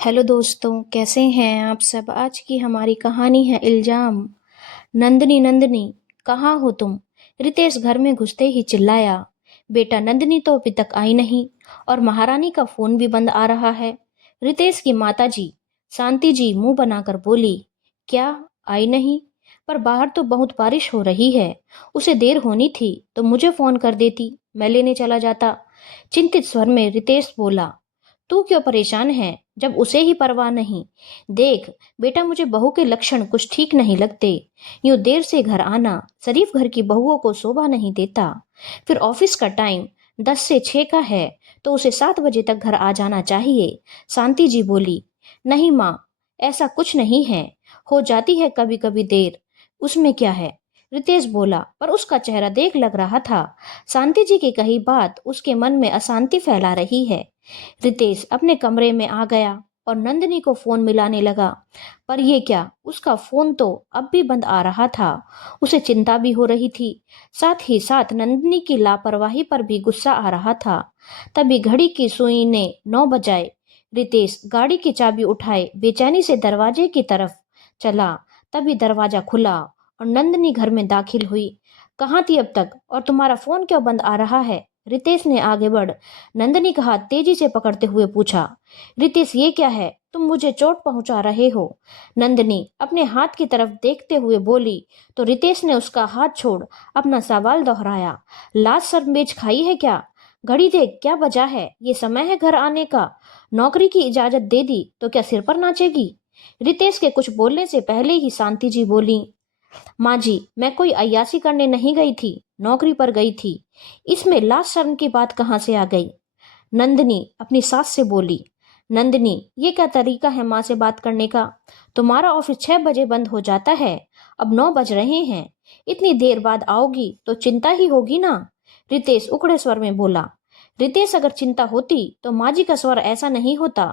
Hello दोस्तों, कैसे हैं आप सब। आज की हमारी कहानी है इल्जाम। नंदनी नंदनी, कहाँ हो तुम। रितेश घर में घुसते ही चिल्लाया। बेटा, नंदनी तो अभी तक आई नहीं और महारानी का फोन भी बंद आ रहा है। रितेश की माता जी शांति जी मुंह बनाकर बोली, क्या आई नहीं? पर बाहर तो बहुत बारिश हो रही है। उसे देर होनी थी तो मुझे फोन कर देती, मैं लेने चला जाता। चिंतित स्वर में रितेश बोला, तू क्यों परेशान है जब उसे ही परवाह नहीं। देख बेटा, मुझे बहू के लक्षण कुछ ठीक नहीं लगते। यूं देर से घर आना शरीफ घर की बहुओं को शोभा नहीं देता। फिर ऑफिस का टाइम 10 से 6 का है तो उसे 7 बजे तक घर आ जाना चाहिए। शांति जी बोली, नहीं माँ, ऐसा कुछ नहीं है। हो जाती है कभी कभी देर, उसमें क्या है। रितेश बोला, पर उसका चेहरा देख लग रहा था शांति जी की कही बात उसके मन में अशांति फैला रही है। रितेश अपने कमरे में आ गया और नंदिनी को फोन मिलाने लगा। पर ये क्या, उसका फोन तो अब भी बंद आ रहा था। उसे चिंता भी हो रही थी, साथ ही साथ नंदिनी की लापरवाही पर भी गुस्सा आ रहा था। तभी घड़ी की सुई ने 9 बजाए। रितेश गाड़ी की चाबी उठाए बेचैनी से दरवाजे की तरफ चला। तभी दरवाजा खुला और नंदिनी घर में दाखिल हुई। कहाँ थी अब तक और तुम्हारा फोन क्यों बंद आ रहा है? रितेश ने आगे बढ़ नंदिनी का हाथ तेजी से पकड़ते हुए पूछा। रितेश, ये क्या है, तुम मुझे चोट पहुंचा रहे हो। नंदिनी अपने हाथ की तरफ देखते हुए बोली तो रितेश ने उसका हाथ छोड़ अपना सवाल दोहराया। लाज शर्म खाई है क्या? घड़ी देख, क्या बजा है, ये समय है घर आने का। नौकरी की इजाजत दे दी तो क्या सिर पर नाचेगी? रितेश के कुछ बोलने से पहले ही शांति जी बोली, माँ जी, मैं कोई अय्यासी करने नहीं गई थी, नौकरी पर गई थी। इसमें लाज शर्म की बात कहाँ से आ गई? नंदिनी अपनी सास से बोली, नंदिनी, ये क्या तरीका है माँ से बात करने का? तुम्हारा ऑफिस 6 बजे बंद हो जाता है, अब 9 बज रहे हैं। इतनी देर बाद आओगी तो चिंता ही होगी ना। रितेश उकड़े स्वर में बोला। रितेश, अगर चिंता होती तो माँ जी का स्वर ऐसा नहीं होता।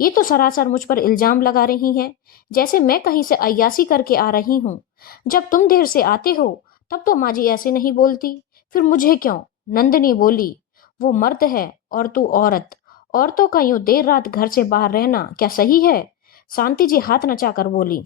ये तो सरासर मुझ पर इल्जाम लगा रही हैं, जैसे मैं कहीं से अय्यासी करके आ रही हूँ। जब तुम देर से आते हो तब तो माँ जी ऐसे नहीं बोलती, फिर मुझे क्यों? नंदिनी बोली, वो मर्द है और तू औरत। औरतों का यूं देर रात घर से बाहर रहना क्या सही है? शांति जी हाथ नचाकर बोली,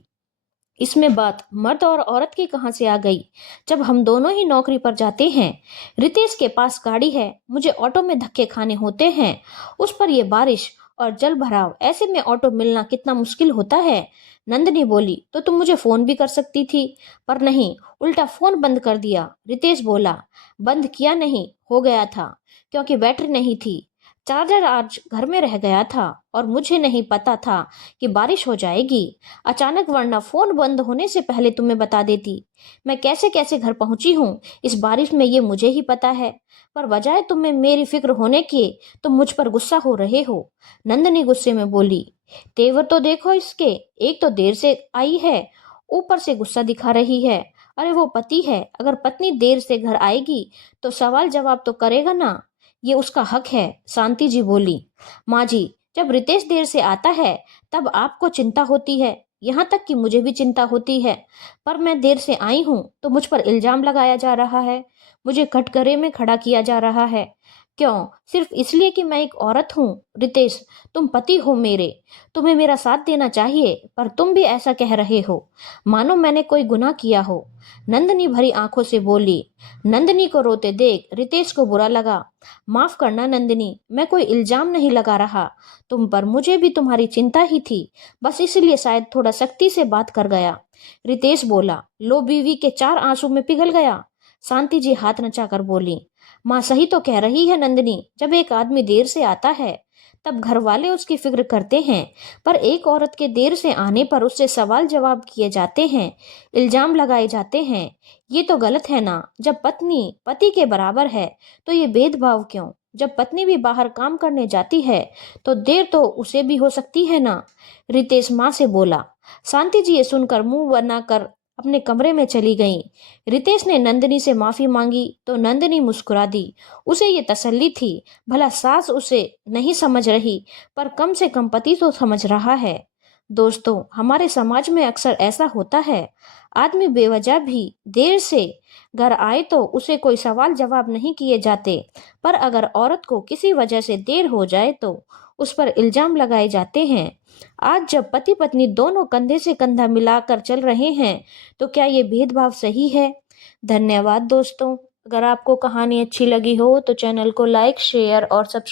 इसमें बात मर्द और औरत की कहाँ से आ गई, जब हम दोनों ही नौकरी पर जाते हैं। रितेश के पास गाड़ी है, मुझे ऑटो में धक्के खाने होते हैं। उस पर यह बारिश और जल भराव, ऐसे में ऑटो मिलना कितना मुश्किल होता है। नंदिनी बोली, तो तुम मुझे फोन भी कर सकती थी, पर नहीं, उल्टा फोन बंद कर दिया। रितेश बोला, बंद किया नहीं, हो गया था, क्योंकि बैटरी नहीं थी। चार्जर आज घर में रह गया था और मुझे नहीं पता था कि बारिश हो जाएगी अचानक, वरना फोन बंद होने से पहले तुम्हें बता देती। मैं कैसे कैसे घर पहुंची हूँ इस बारिश में, ये मुझे ही पता है। पर बजाय तुम्हें मेरी फिक्र होने के तुम मुझ पर गुस्सा हो रहे हो। नंदनी गुस्से में बोली, तेवर तो देखो इसके, एक तो देर से आई है, ऊपर से गुस्सा दिखा रही है। अरे वो पति है, अगर पत्नी देर से घर आएगी तो सवाल जवाब तो करेगा ना, ये उसका हक है। शांति जी बोली, माँ जी, जब रितेश देर से आता है तब आपको चिंता होती है, यहाँ तक कि मुझे भी चिंता होती है। पर मैं देर से आई हूँ तो मुझ पर इल्जाम लगाया जा रहा है, मुझे कटघरे में खड़ा किया जा रहा है। क्यों? सिर्फ इसलिए कि मैं एक औरत हूँ? रितेश, तुम पति हो मेरे, तुम्हें मेरा साथ देना चाहिए, पर तुम भी ऐसा कह रहे हो मानो मैंने कोई गुनाह किया हो। नंदनी भरी आंखों से बोली। नंदनी को रोते देख रितेश को बुरा लगा। माफ करना नंदिनी, मैं कोई इल्जाम नहीं लगा रहा तुम पर, मुझे भी तुम्हारी चिंता ही थी, बस इसलिए शायद थोड़ा सख्ती से बात कर गया। रितेश बोला, लो बीवी के 4 आंसू में पिघल गया। शांति जी हाथ नचाकर बोली, माँ सही तो कह रही है नंदिनी, जब एक आदमी देर से आता है तब घर वाले उसकी फिक्र करते हैं, पर एक औरत के देर से आने पर उससे सवाल जवाब किए जाते हैं, इल्जाम लगाए जाते हैं। ये तो गलत है ना। जब पत्नी पति के बराबर है तो ये भेदभाव क्यों? जब पत्नी भी बाहर काम करने जाती है तो देर तो उसे भी हो सकती है ना। रितेश माँ से बोला। शांति जी ये सुनकर मुंह बनाकर अपने कमरे में चली गईं। रितेश ने नंदिनी से माफी मांगी तो नंदिनी मुस्कुरा दी। उसे ये तसल्ली थी, भला सास उसे नहीं समझ रही, पर कम से कम पति तो समझ रहा है। दोस्तों, हमारे समाज में अक्सर ऐसा होता है, आदमी बेवजह भी देर से घर आए तो उसे कोई सवाल जवाब नहीं किए जाते, पर अगर औरत को किसी वजह से देर हो जाए तो उस पर इल्जाम लगाए जाते हैं। आज जब पति पत्नी दोनों कंधे से कंधा मिलाकर चल रहे हैं, तो क्या ये भेदभाव सही है? धन्यवाद दोस्तों। अगर आपको कहानी अच्छी लगी हो तो चैनल को लाइक, शेयर और सब्सक्राइब